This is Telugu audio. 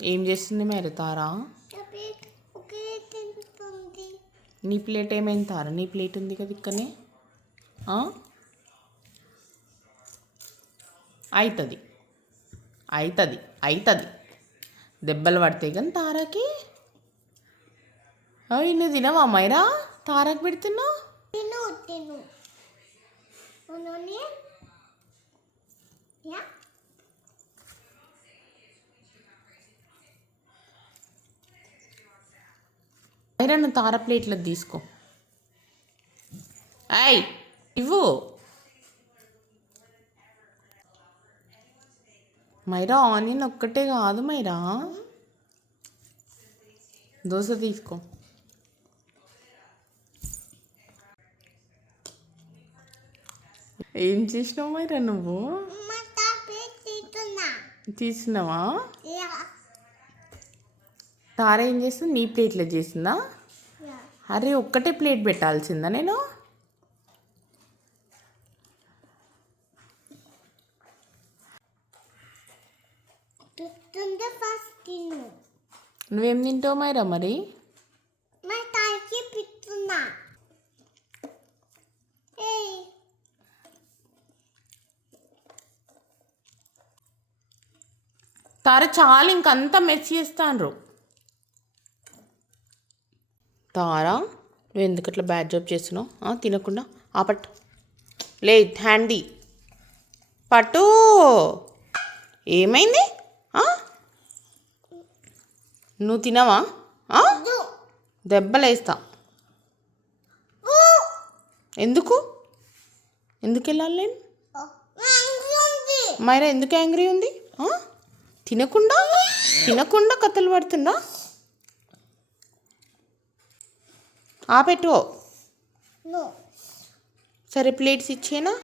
ఏం చేస్తుంది మరి తారా? నీ ప్లేట్ ఏమైంది తారా? నీ ప్లేట్ ఉంది కదా ఇక్కడనే. అవుతుంది అవుతుంది అవుతుంది. దెబ్బలు పడతాయి కానీ తారాకి. అవి నువ్వు తినవా మైరా? తారాకి పెడుతున్నావు. మైరా నువ్వు తార ప్లేట్లో తీసుకో. అయ్ ఇవ్వు మైరా. ఆనియన్ ఒక్కటే కాదు మైరా, దోశ తీసుకో. ఏం చేసినావు మైరా నువ్వు? తీసినావా? తార ఏం చేస్తుంది? నీ ప్లేట్లో చేసిందా? అరే ఒక్కటే ప్లేట్ పెట్టాల్సిందా నేను? నువ్వేం తింటావు మైరా మరి? తార చాలు, ఇంకంతా మెస్ చేస్తాను. తారా నువ్వు ఎందుకు అట్లా బ్యాడ్ జాబ్ చేస్తున్నావు? తినకుండా పట్టు. లేదు హ్యాండీ పట్టు. ఏమైంది? నువ్వు తినవా? దెబ్బలు వేస్తా. ఎందుకు ఎందుకు వెళ్ళాలి నేను? మైరా ఎందుకు యాంగ్రీ ఉంది? తినకుండా తినకుండా కథలు పడుతుందా? పెట్టు. సరే ప్లేట్స్ ఇచ్చేనా?